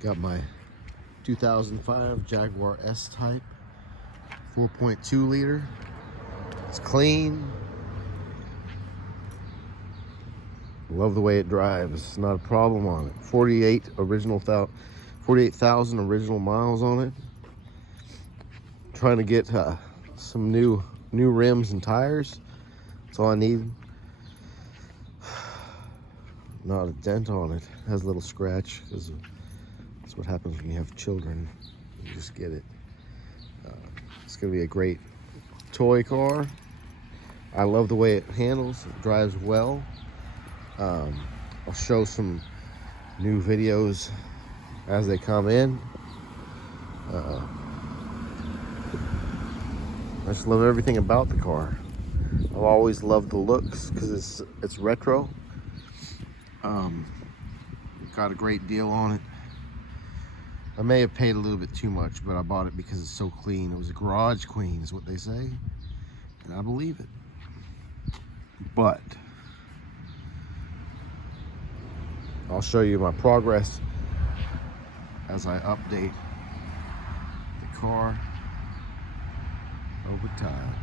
Got my 2005 Jaguar S-Type, 4.2 liter. It's clean. Love the way it drives. It's not a problem on it. 48,000 original miles on it. Trying to get some new rims and tires. That's all I need. Not a dent on it. It has a little scratch because that's what happens when you have children. You just get it. It's gonna be a great toy car. I love the way it handles. It drives well. I'll show some new videos as they come in. I just love everything about the car. I've always loved the looks because it's retro. Got a great deal on it. I may have paid a little bit too much, but I bought it because it's so clean. It was a garage queen is what they say, and I believe it. But I'll show you my progress as I update the car over time.